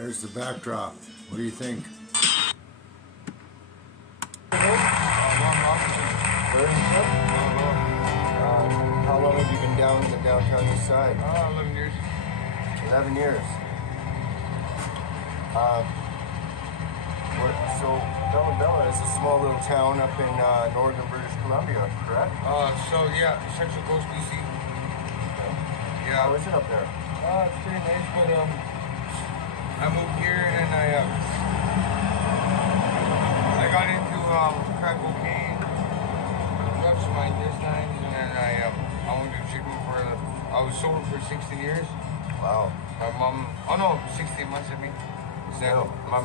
There's the backdrop. What do you think? How long have you been down in the downtown east side? 11 years. 11 years. So Bella Bella is a small little town up in northern British Columbia, correct? Yeah, Central Coast, BC. Okay. Yeah. How is it up there? It's pretty nice, but I moved here and I got into crack cocaine, ruptured my intestines, and then I went to treatment for. I was sober for 16 years. Wow. My mom, 16 months I mean. Then my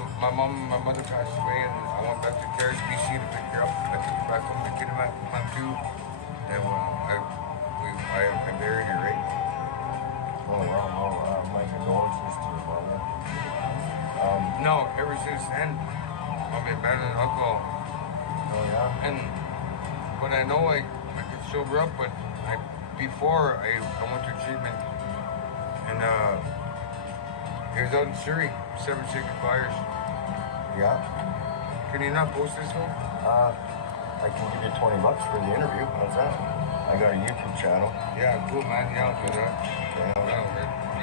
mother passed away, and I went back to Terrace, BC to pick her up. I took her back home to Kitimat, Plant 2, and I buried her, right? Oh wow. My condolences to your mother. No, ever since then, I've been battling alcohol. Oh yeah. But I know I could sober up, but before I went to treatment, and it was out in Surrey, 7 Sacred Fires. Yeah. Can you not post this one? I can give you $20 for the interview. How's that? I got a YouTube channel. Yeah, cool, man. Yeah, I'll do that.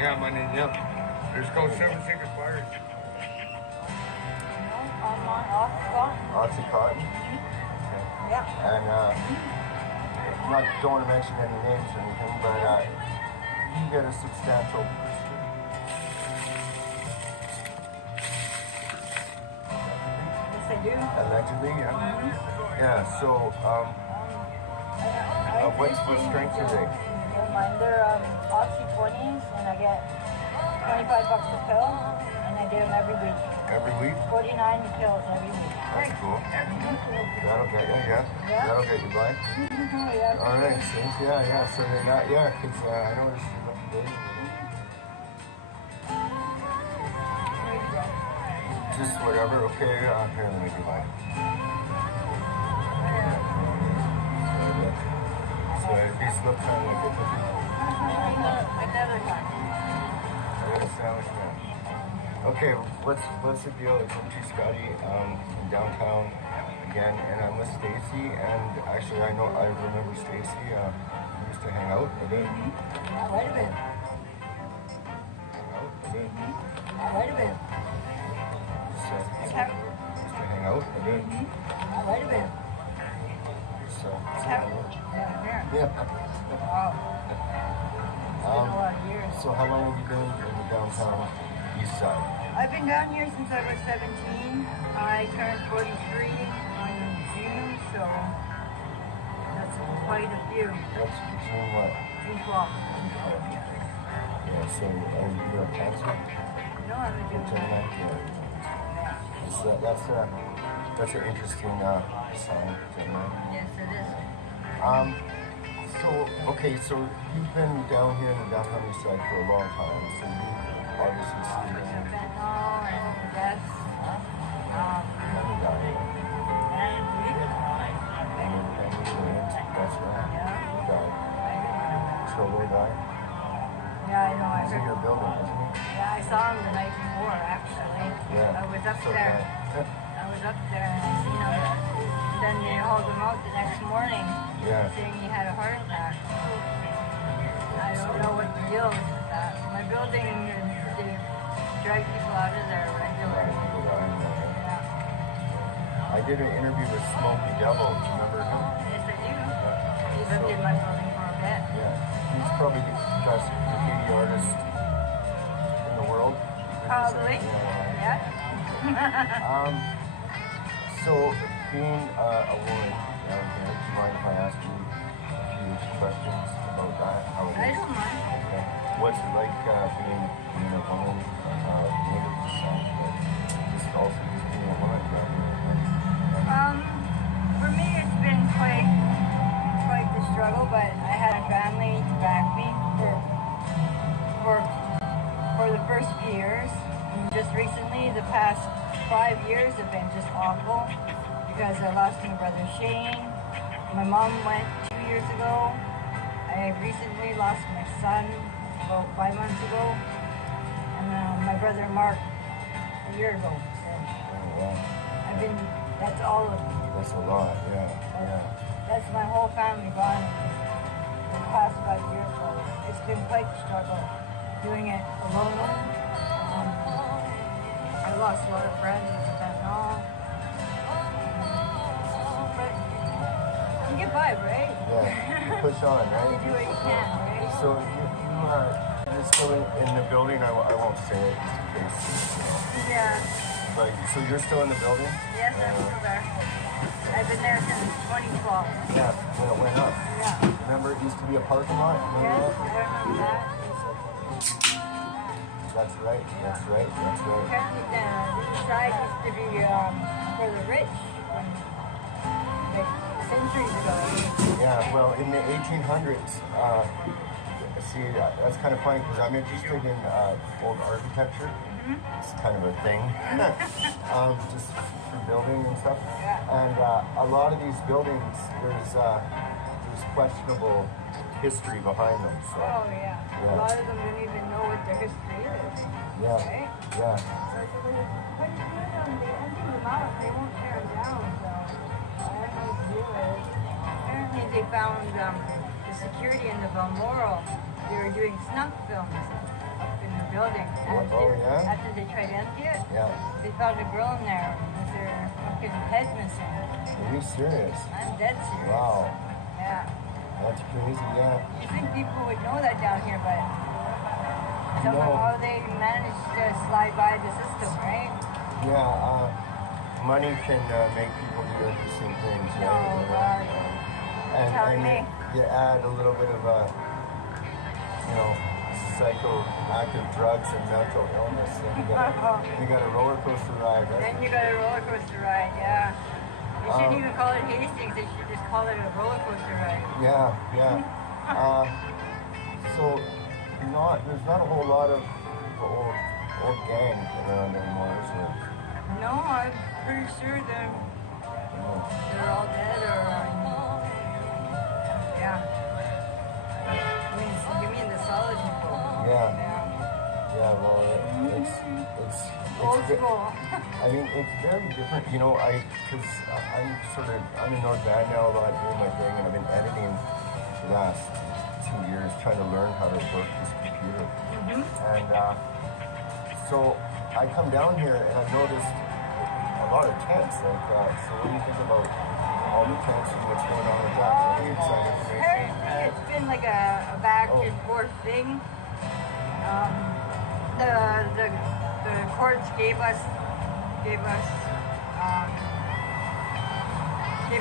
Yeah, my name, yeah. It's called 7 Sacred Fires. Oxycontin. Yeah. And don't want to mention any names or anything, but you get a substantial. Yes, I do. Allegedly, yeah. Yeah. So, what's the strength are they? Don't mind. They're Oxy 20s, and I get $25 a pill, and I get them every week. Every week? 49 pills every week. That's cool. That'll get you, yeah. That'll get you by. Yeah. All right. So, yeah. So they're not, because I noticed you look good. Just whatever. Okay. Here, let me do mine. So these look kind of like Another one. I got a sandwich now. Okay, what's the deal? It's MT Scotty in downtown again, and I'm with Stacy. And actually, I remember Stacy. We used to hang out a bit. Quite a bit. Quite a bit. So, used to hang out a bit. Quite a bit. So, Yeah. Been a lot of years. So how long have you been in the downtown east side? I've been down here since I was 17. I turned 43 on June, so that's quite a few. That's June what? June 12th. Yeah, so you have cancer? No, I'm a June 12th. Yeah. So that's an interesting sign. Yes, it is. So you've been down here in the downtown east side for a long time, so you obviously see it. Fentanyl and deaths. That's right. Yeah. He died. Cholo died. Yeah, I know. He's in your building, isn't he? Yeah, I saw him the night before, actually. Yeah. I was up So there. bad. I was up there and I seen him. Then they hauled him out the next morning, saying he had a heart attack. I don't know what the deal is with that. My building, they drag people out of there regularly. Yeah. I did an interview with Smokey Devil. Do you remember him? Yes, I do. He lived in my building for a bit. Yeah. He's probably the best graffiti artist in the world. Probably. Yeah. So, being a woman down here, do you mind if I ask you a few questions about that? How it is? I don't mind. Okay. What's it like being a woman, native descent, but just also just being a woman down here? For me, it's been quite the struggle, but I had a family to back me for the first few years. And just recently, the past 5 years have been just awful because I lost my brother Shane. My mom went 2 years ago. I recently lost my son about 5 months ago. And my brother Mark a year ago. Oh, wow. I've been, that's all of me. That's a lot, yeah. That's my whole family gone in the past 5 years, so it's been quite a struggle doing it alone. I lost a lot of friends with fentanyl. But you get by, right? Yeah, you push on, right? You do what you can, right? So you're still in the building? I won't say it just in case. Yeah. But, so you're still in the building? Yes, I'm still there. I've been there since 2012. Yeah, when it went up. Yeah. Remember, it used to be a parking lot? Yes, I remember that. That's right. Apparently, this side used to be for the rich, like centuries ago. Yeah, well, in the 1800s, see, that's kind of funny because I'm interested in old architecture. It's kind of a thing, just for building and stuff. Yeah. And a lot of these buildings, there's questionable history behind them. So. Oh yeah. A lot of them don't even know what their history is. Yeah. Right? Yeah. So when you do them, they empty them out. They won't tear them down. So I don't know what to do with it. Apparently they found the security in the Balmoral. They were doing snuff films up in the building. After they tried to empty it, they found a girl in there with her fucking head missing. Are you serious? I'm dead serious. Wow. Yeah. That's crazy, yeah. You think people would know that down here, but somehow they managed to slide by the system, right? Yeah, money can make people do interesting things, right? Oh, God. And you add a little bit of psychoactive drugs and mental illness, then you got a roller coaster ride, right? Then you got a roller coaster ride, yeah. You shouldn't even call it Hastings, they should just call it a roller coaster ride. Yeah. So there's not a whole lot of old gang around anymore, is there? No, I'm pretty sure they're all dead or yeah. I mean, you mean the solid people? Yeah. Well, it's old school. I mean, it's very different, because I'm in North Van now a lot doing my thing, and I've been editing the last 2 years trying to learn how to work this computer. And so I come down here and I've noticed a lot of tents. So what do you think about all the tents and what's going on with that? Any inside information? Apparently, it's been like a back and forth thing. The courts gave us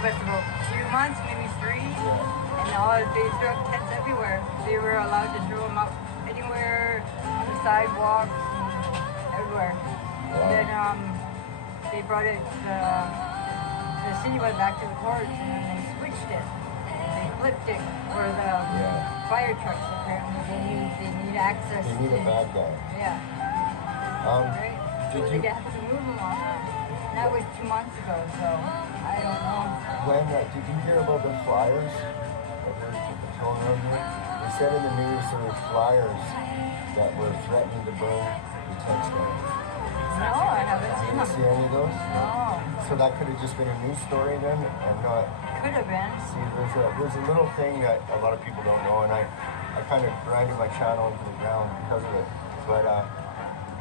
about 2 months, maybe 3, and they threw up tents everywhere. They were allowed to throw them up anywhere on the sidewalks and everywhere. Wow. Then they brought it. The city went back to the courts and then they switched it. They flipped it for the fire trucks. Apparently, they need access. They need a bad guy. Yeah. Right? So they have to move them off. And that was 2 months ago, so I don't know. When did you hear about the flyers that were patrolling around here? They said in the news there were flyers that were threatening to burn the tent stands. No, I haven't Did seen you them. see any of those? No. So that could have just been a news story then, and not. Could have been. See, there's a little thing that a lot of people don't know, and I kind of grinded my channel into the ground because of it. But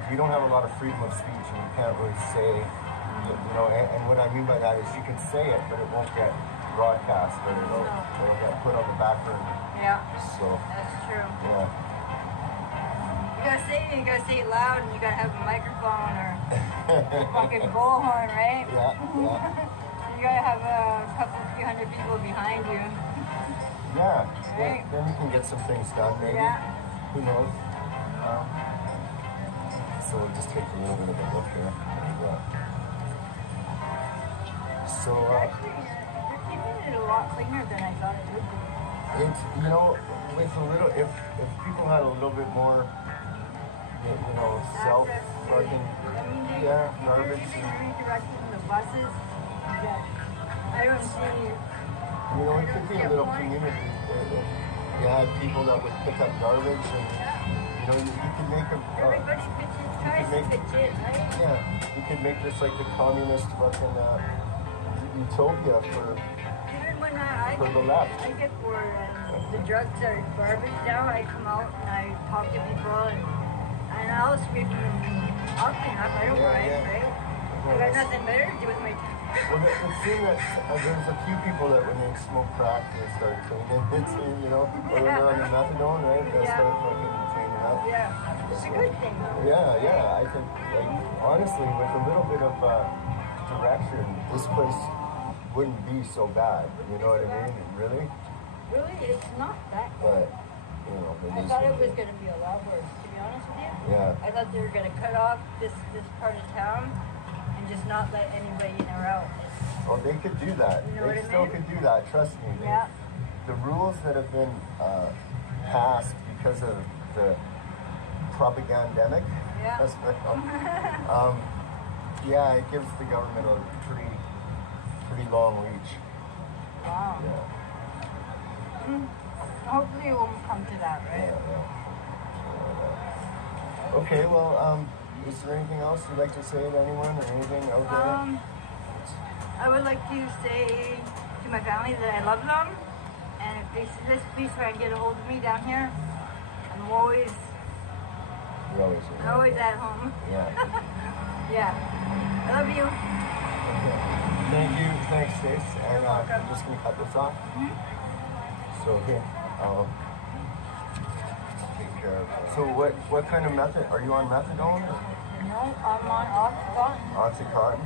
we don't have a lot of freedom of speech, and you can't really say, and what I mean by that is you can say it, but it won't get broadcast, but it'll get put on the back burner. Yeah. So. That's true. Yeah. You gotta say it loud, and you gotta have a microphone or a fucking bullhorn, right? Yeah. You gotta have a few hundred people behind you. Yeah. Right. Then you can get some things done, maybe. Yeah. Who knows? So we'll just take a little bit of a look here. So, Actually, they're keeping it a lot cleaner than I thought it would be. it's, with a little, if people had a little bit more, self-fucking, garbage. They're even redirecting the buses. I don't see. It could be a little community. If you had people that would pick up garbage and, you could make a... Everybody pitches tries make pitch in, right? yeah, we could make this like the communist fucking utopia for Even when I For the left. I get bored and the drugs are garbage now, I come out and I talk to people and I'll speak I'll clean up, I don't mind, right? I got nothing better to do with my time. Well, it seems that there's a few people that when they smoke crack, they start cleaning. It's, you know, or when they're on the methadone, right? They start fucking cleaning up. Yeah, it's a good thing. Yeah. I think, like, honestly, with a little bit of direction, this place wouldn't be so bad. You know what I mean? Really? Really, it's not that But, bad. you know, I thought it was going to be a lot worse, to be honest with you. Yeah. I thought they were going to cut off this part of town and just not let anybody in or out. Oh, they could do that. You know They what I still mean? could do that. Trust me. Yeah. The rules that have been passed because of the propagandemic. Yeah. That's what I call it. Yeah, it gives the government a pretty long reach. Wow. Yeah. Hopefully it won't come to that, right? Okay, well, is there anything else you'd like to say to anyone or anything out there? I would like to say to my family that I love them, and if they see this, please try and get a hold of me down here. I'm always You're always here. always at home. Yeah. Yeah. I love you. Okay. Thank you. Thanks, Stace. And I'm just going to cut this off. So here, I'll take care of it. So what kind of method? Are you on methadone? No, I'm on Oxycontin. Oxycontin?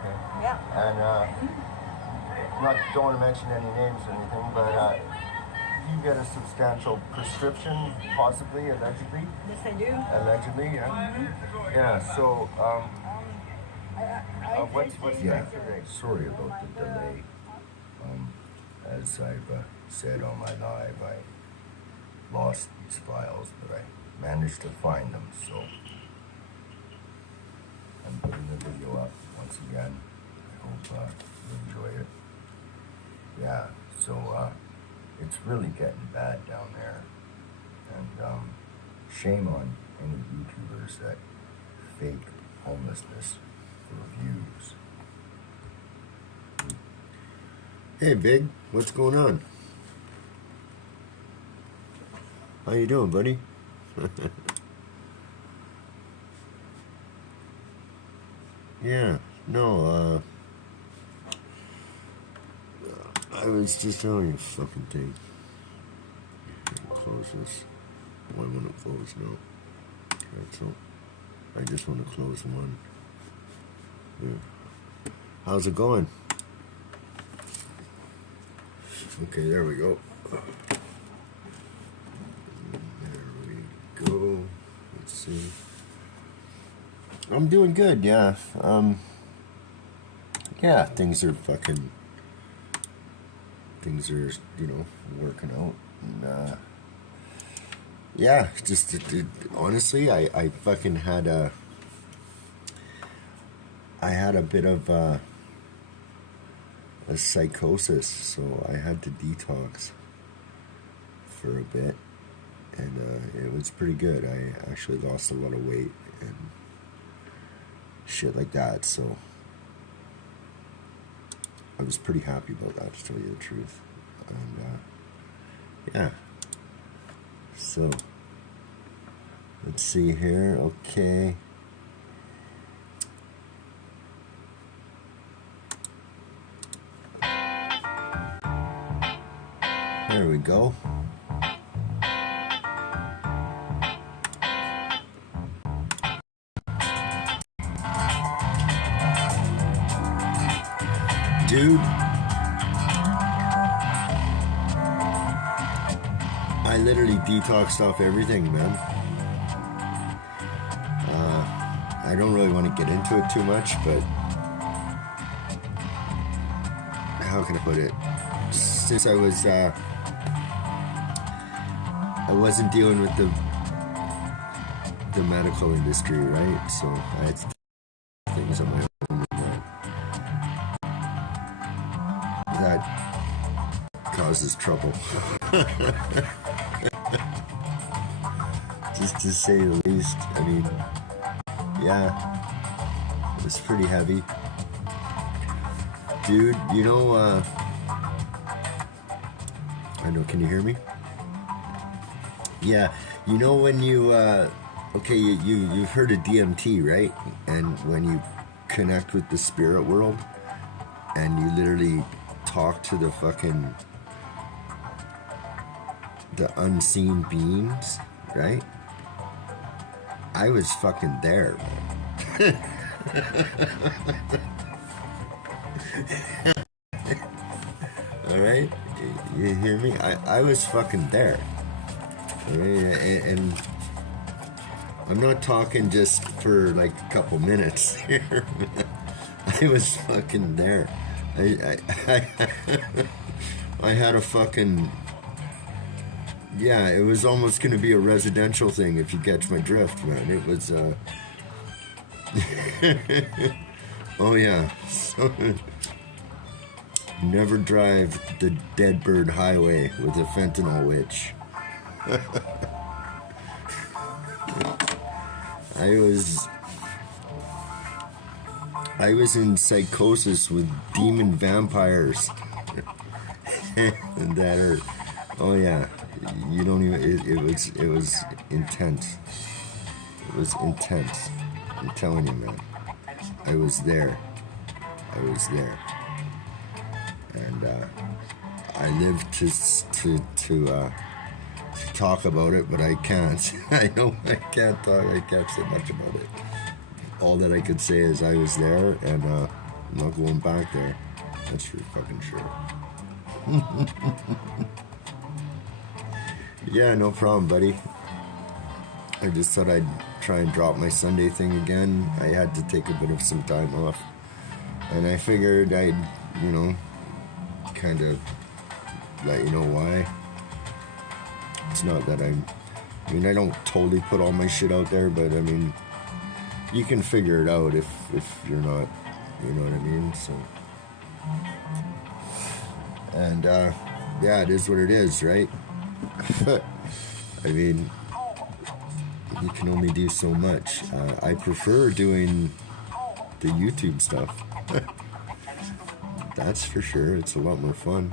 Okay. Yeah. And don't want to mention any names or anything, but you get a substantial prescription, possibly, allegedly. Yes, I do. Allegedly, yeah. Yeah. So, what's the answer today? Sorry about the delay. As I've said on my live, I lost these files, but I managed to find them, so I'm putting the video up once again. I hope you enjoy it. Yeah, so it's really getting bad down there, and shame on any YouTubers that fake homelessness for views. Hey, Big, what's going on? How you doing, buddy? Yeah, no, I was just telling you a fucking thing. Close this. Why want to close now? That's all. I just want to close one. Yeah. How's it going? Okay, there we go. There we go. Let's see. I'm doing good, yeah. Yeah, things are, you know, working out. And, yeah, just, honestly, I fucking had a bit of, a psychosis, so I had to detox for a bit, and it was pretty good. I actually lost a lot of weight and shit like that, so I was pretty happy about that, to tell you the truth. And yeah, so let's see here. Okay. There we go. Dude, I literally detoxed off everything, man. I don't really want to get into it too much, but how can I put it? Since I wasn't dealing with the medical industry, right? So I had things on my own that causes trouble. Just to say the least. I mean, Yeah, it was pretty heavy. Dude, you know, I know, can you hear me? Yeah, you know when you, okay, you've heard of DMT, right? And when you connect with the spirit world, and you literally talk to the fucking, the unseen beings, right? I was fucking there, man. All right, you hear me? I was fucking there. All right? And I'm not talking just for like a couple minutes here. I was fucking there. I had a fucking, yeah, it was almost going to be a residential thing, if you catch my drift, man. It was, oh yeah. So, never drive the Deadbird Highway with a fentanyl witch. I was in psychosis with demon vampires that are, oh yeah, you don't even, it was intense. It was intense. I'm telling you, man. I was there. And I live to talk about it, but I can't. I know I can't talk. I can't say much about it. All that I could say is I was there, and I'm not going back there. That's for fucking sure. Yeah, no problem, buddy. I just thought I'd try and drop my Sunday thing again. I had to take a bit of some time off, and I figured I'd, you know, kind of let you know why. It's not that I mean, I don't totally put all my shit out there, but I mean, you can figure it out if you're not, you know what I mean? So, and yeah, it is what it is, right? I mean, you can only do so much. I prefer doing the YouTube stuff. That's for sure. It's a lot more fun.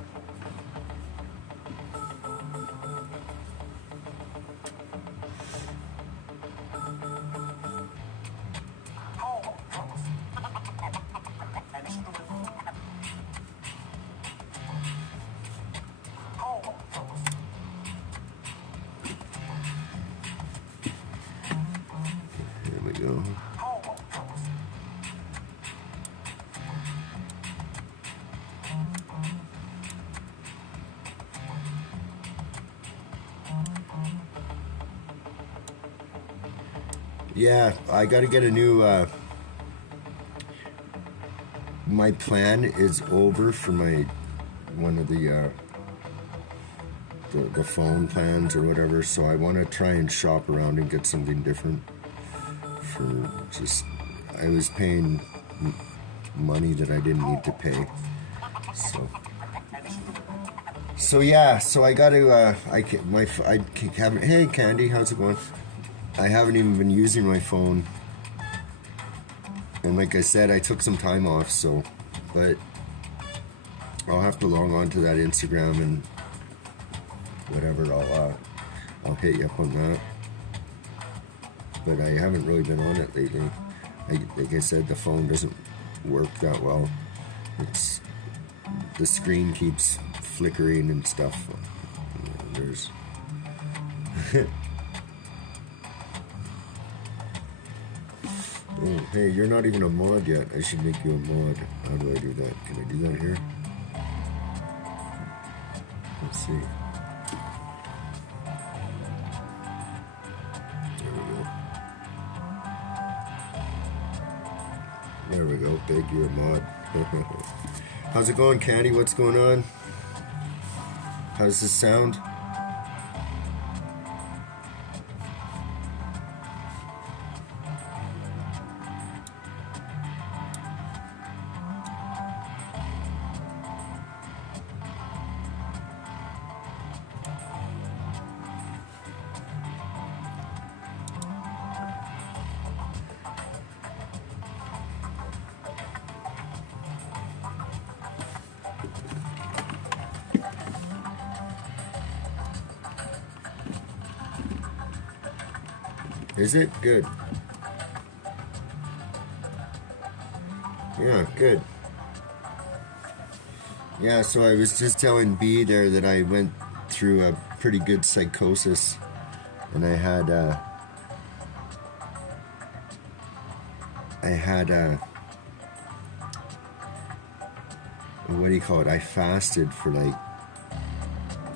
Here we go. Yeah, I got to get a new, my plan is over for my, one of the phone plans or whatever, so I want to try and shop around and get something different for just, I was paying money that I didn't need to pay, so yeah, so I got to, I haven't, hey Candy, how's it going? I haven't even been using my phone, and like I said, I took some time off, so, but I'll have to log on to that Instagram and whatever, I'll hit you up on that, but I haven't really been on it lately. Like I said, the phone doesn't work that well. It's, the screen keeps flickering and stuff. There's oh, hey, you're not even a mod yet. I should make you a mod. How do I do that? Can I do that here? Let's see. There we go. Big, you're a mod. How's it going, Candy? What's going on? How does this sound? Is it? Good. Yeah, good. Yeah, so I was just telling B there that I went through a pretty good psychosis, and I had what do you call it? I fasted for like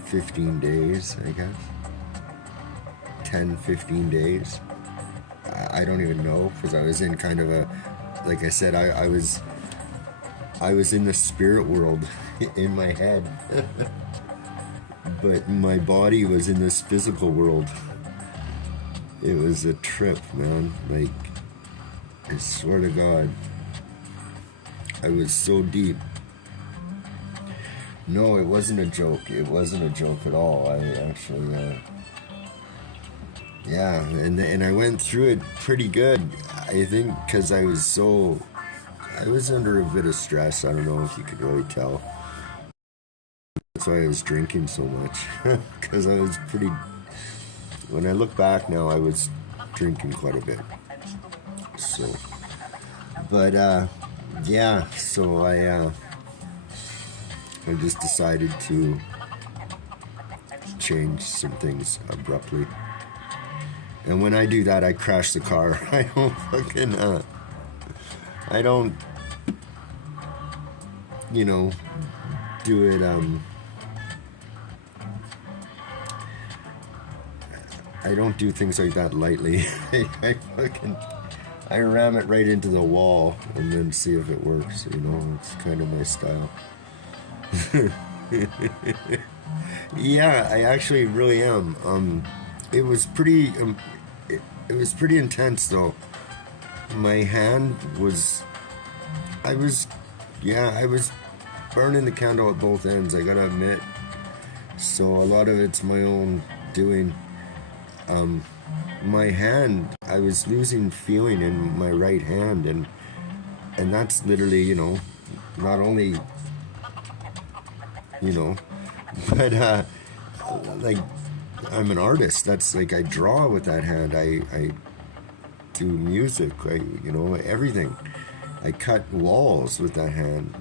15 days, I guess. 10, 15 days. I don't even know, because I was in kind of a, like I said, I was in the spirit world in my head. But my body was in this physical world. It was a trip, man. Like, I swear to God, I was so deep. No, it wasn't a joke. It wasn't a joke at all. I actually, yeah, and I went through it pretty good. I think because I was under a bit of stress. I don't know if you could really tell. That's why I was drinking so much. Because I was when I look back now, I was drinking quite a bit. So, but, yeah, so I just decided to change some things abruptly. And when I do that, I crash the car. I don't fucking, I don't, do it, I don't do things like that lightly. I ram it right into the wall and then see if it works, it's kind of my style. Yeah, I actually really am. It was pretty intense though. My hand was, I was burning the candle at both ends, I gotta admit. So a lot of it's my own doing. My hand, I was losing feeling in my right hand, and that's literally, not only, but like, I'm an artist. That's like, I draw with that hand. I do music, everything. I cut walls with that hand,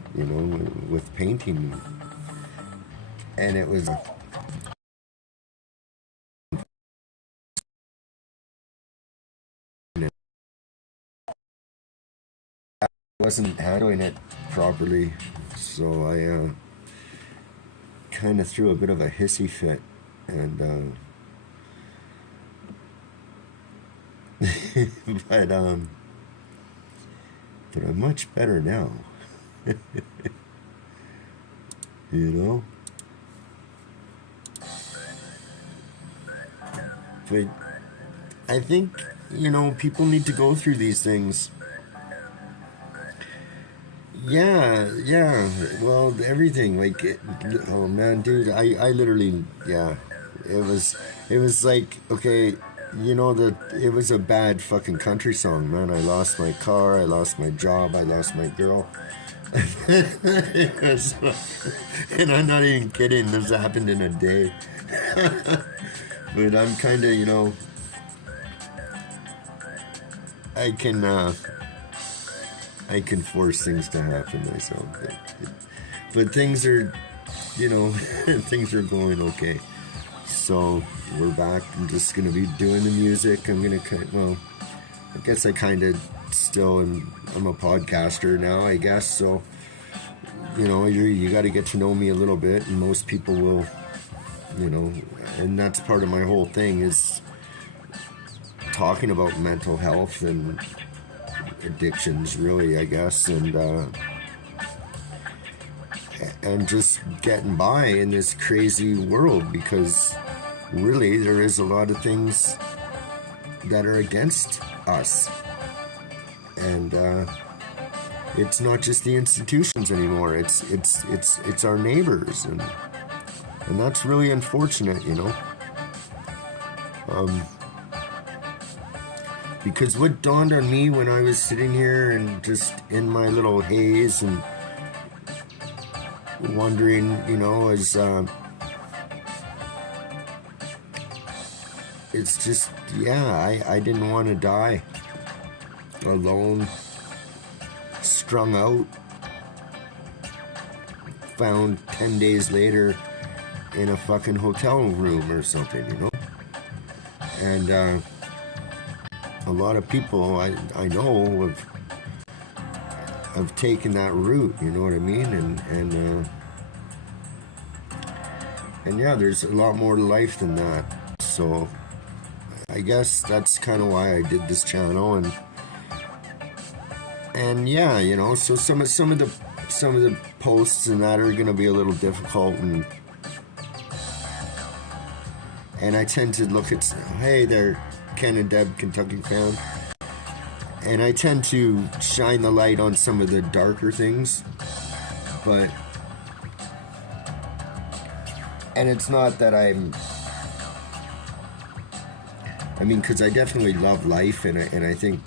with painting. And it was wasn't handling it properly, so I kind of threw a bit of a hissy fit, and but I'm much better now. But I think people need to go through these things. Yeah, well, everything, like, oh man, dude, I literally, yeah, it was like, okay, it was a bad fucking country song, man. I lost my car, I lost my job, I lost my girl. And I'm not even kidding, this happened in a day. But I'm kind of, I can force things to happen myself, but things are, things are going okay. So we're back. I'm just gonna be doing the music. I'm gonna, I guess I kind of still I'm a podcaster now, I guess. So you got to get to know me a little bit, and most people will, and that's part of my whole thing is talking about mental health and addictions, really, I guess, and just getting by in this crazy world, because really there is a lot of things that are against us, and it's not just the institutions anymore, it's our neighbors, and that's really unfortunate, because what dawned on me when I was sitting here and just in my little haze and wondering, is it's just, yeah, I didn't want to die alone, strung out, found 10 days later in a fucking hotel room or something, you know? And a lot of people I know have taken that route, you know what I mean? And yeah, there's a lot more to life than that. So I guess that's kind of why I did this channel, and yeah, you know, so some of the posts and that are gonna be a little difficult, and I tend to look at, hey there, Ken and Deb, Kentucky fan, and I tend to shine the light on some of the darker things, but, and it's not that I mean, because I definitely love life, and I think,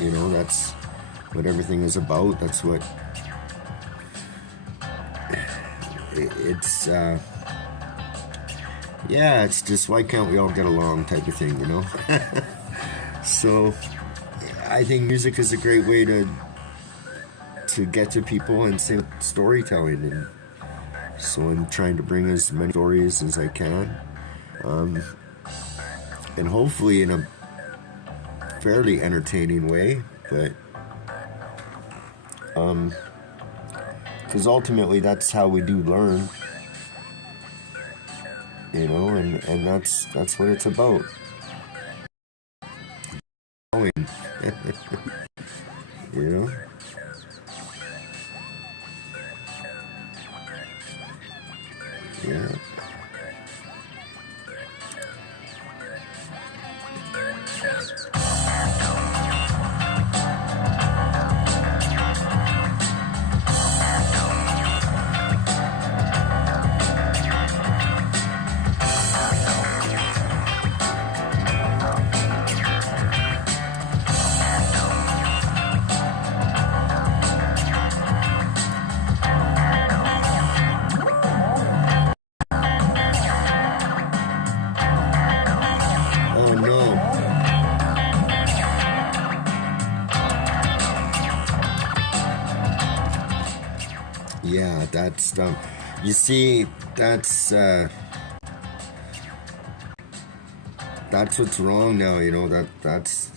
you know, that's what everything is about. That's what it's yeah, it's just, why can't we all get along type of thing, you know? So I think music is a great way to get to people and say storytelling, and so I'm trying to bring as many stories as I can, and hopefully in a fairly entertaining way, but because ultimately that's how we do learn, you know, and that's what it's about. You know? Yeah. Oh no. Yeah, that's you see, that's what's wrong now, you know, that's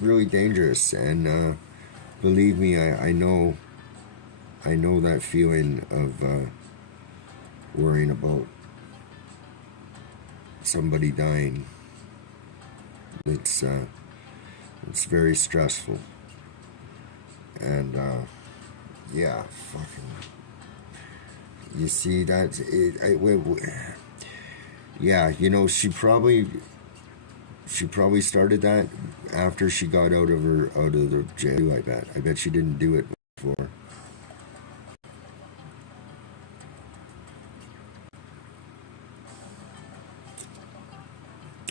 really dangerous, and believe me, I know that feeling of worrying about somebody dying. It's very stressful, and yeah, fucking, you see, that's it. Yeah, you know, she probably started that after she got out of the jail. I bet she didn't do it before.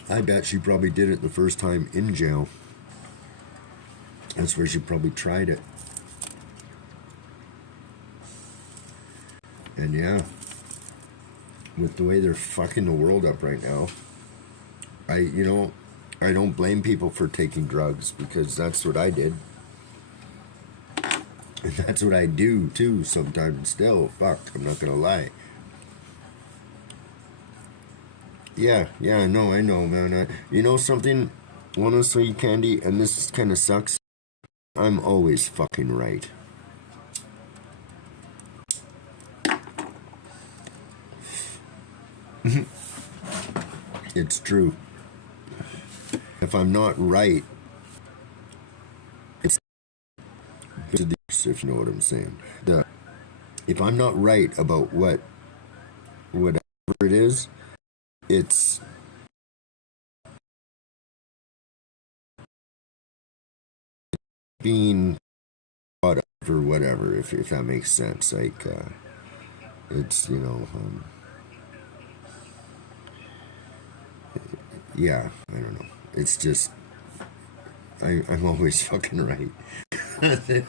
I bet she probably did it the first time in jail. That's where she probably tried it. And yeah, with the way they're fucking the world up right now, I don't blame people for taking drugs, because that's what I did. And that's what I do too sometimes still. Fuck, I'm not gonna lie. Yeah, no, I know, man. You know something? Honestly, Candy, and this kind of sucks, I'm always fucking right. It's true. If I'm not right, it's if you know what I'm saying. If I'm not right about whatever it is, it's being thought of or whatever, if that makes sense. Like, it's, you know, yeah, I don't know. It's just, I'm always fucking right.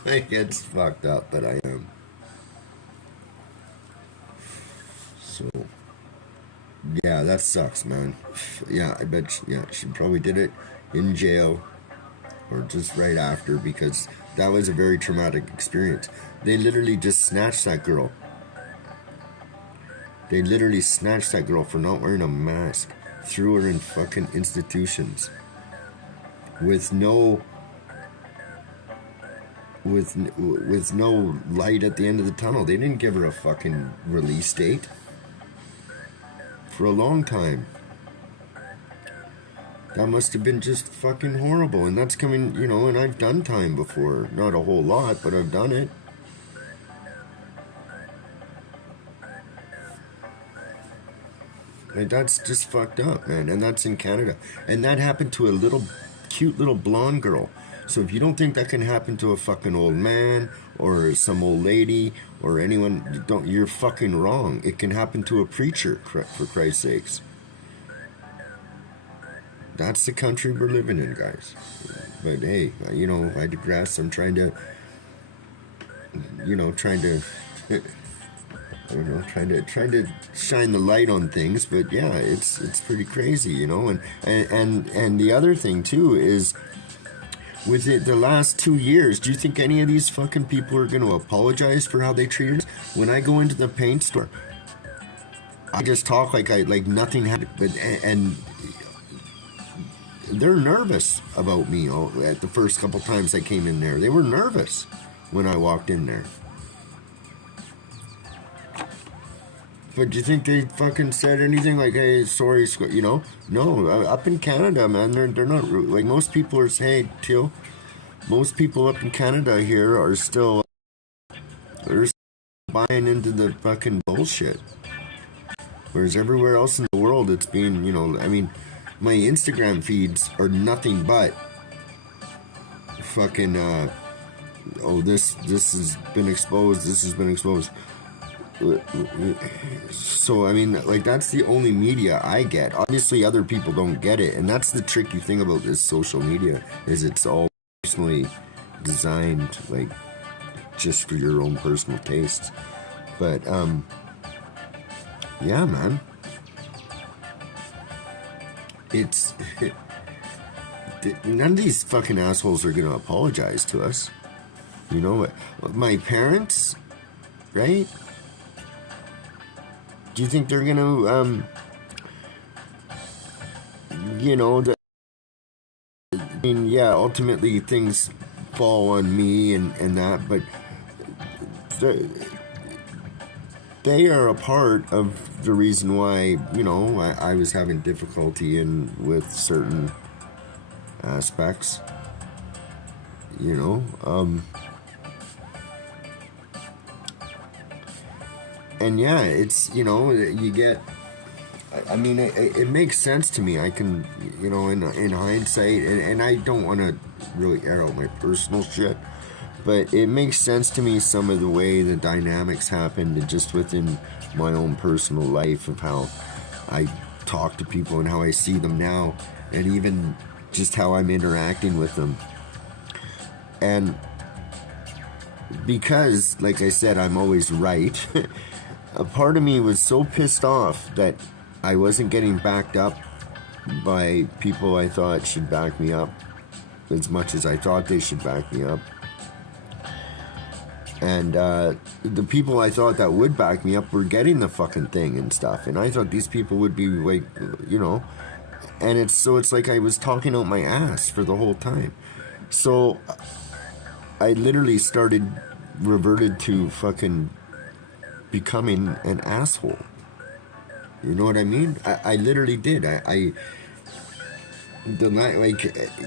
Like, it's fucked up, but I am. So, Yeah, that sucks, man. Yeah, I bet. She probably did it in jail or just right after, because that was a very traumatic experience. They literally just snatched that girl. They literally snatched that girl for not wearing a mask, threw her in fucking institutions with no light at the end of the tunnel. They didn't give her a fucking release date for a long time. That must have been just fucking horrible. And that's coming, you know, and I've done time before. Not a whole lot, but I've done it. Like, that's just fucked up, man. And that's in Canada. And that happened to a cute little blonde girl. So if you don't think that can happen to a fucking old man or some old lady or anyone, you're fucking wrong. It can happen to a preacher, for Christ's sakes. That's the country we're living in, guys. But hey, you know, I digress. I'm trying to trying to shine the light on things. But yeah, it's pretty crazy, you know. And the other thing too is, within the last 2 years, do you think any of these fucking people are going to apologize for how they treated us? When I go into the paint store, I just talk like nothing happened. And they're nervous about me at the first couple times I came in there. They were nervous when I walked in there. But do you think they fucking said anything like, hey, sorry, you know? No, up in Canada, man, they're not, like, most people are saying, Teal, most people up in Canada here are still, they're buying into the fucking bullshit. Whereas everywhere else in the world, it's being, you know, I mean, my Instagram feeds are nothing but fucking, oh, this has been exposed, this has been exposed. So, I mean, like, that's the only media I get. Obviously, other people don't get it. And that's the tricky thing about this social media, is it's all personally designed, like, just for your own personal tastes. But, yeah, man. It's... none of these fucking assholes are gonna apologize to us. You know, my parents, right? Do you think they're gonna, you know, I mean, yeah, ultimately things fall on me and that, but they are a part of the reason why, you know, I was having difficulty with certain aspects, you know, and yeah, it's, you know, you get, I mean, it makes sense to me. I can, you know, in hindsight, and I don't want to really air out my personal shit, but it makes sense to me, some of the way the dynamics happened just within my own personal life, of how I talk to people and how I see them now, and even just how I'm interacting with them. And because, like I said, I'm always right, a part of me was so pissed off that I wasn't getting backed up by people I thought should back me up as much as I thought they should back me up. And the people I thought that would back me up were getting the fucking thing and stuff. And I thought these people would be, like, you know, and it's like I was talking out my ass for the whole time. So I literally reverted to fucking becoming an asshole. You know what I mean? I literally did. Like,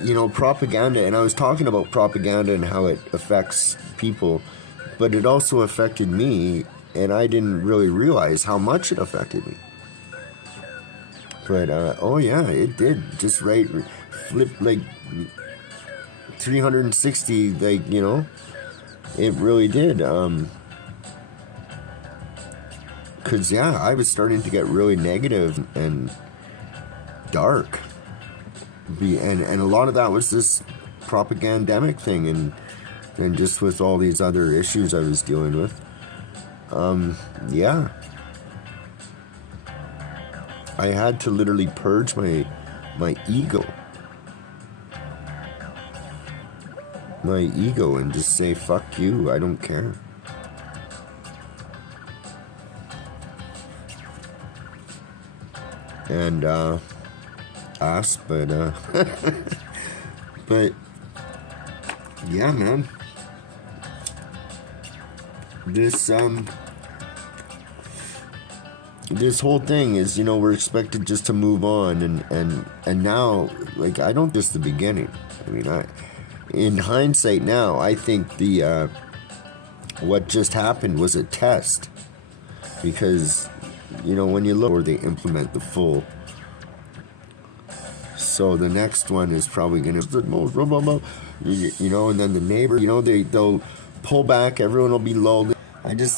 you know, propaganda, and I was talking about propaganda and how it affects people, but it also affected me, and I didn't really realize how much it affected me. But, oh yeah, it did. Just flip, like, 360, like, you know, it really did. Because, yeah, I was starting to get really negative and dark. And a lot of that was this propagandemic thing, and just with all these other issues I was dealing with. Yeah. I had to literally purge my ego. My ego, and just say, fuck you, I don't care. And us, but but yeah, man, this whole thing is, you know, we're expected just to move on, and now, like, I don't, just the beginning. I mean, in hindsight now, I think the what just happened was a test, because, you know, when you look, or they implement the full. So the next one is probably gonna, you know, and then the neighbor, you know, they'll pull back, everyone will be lulled. I just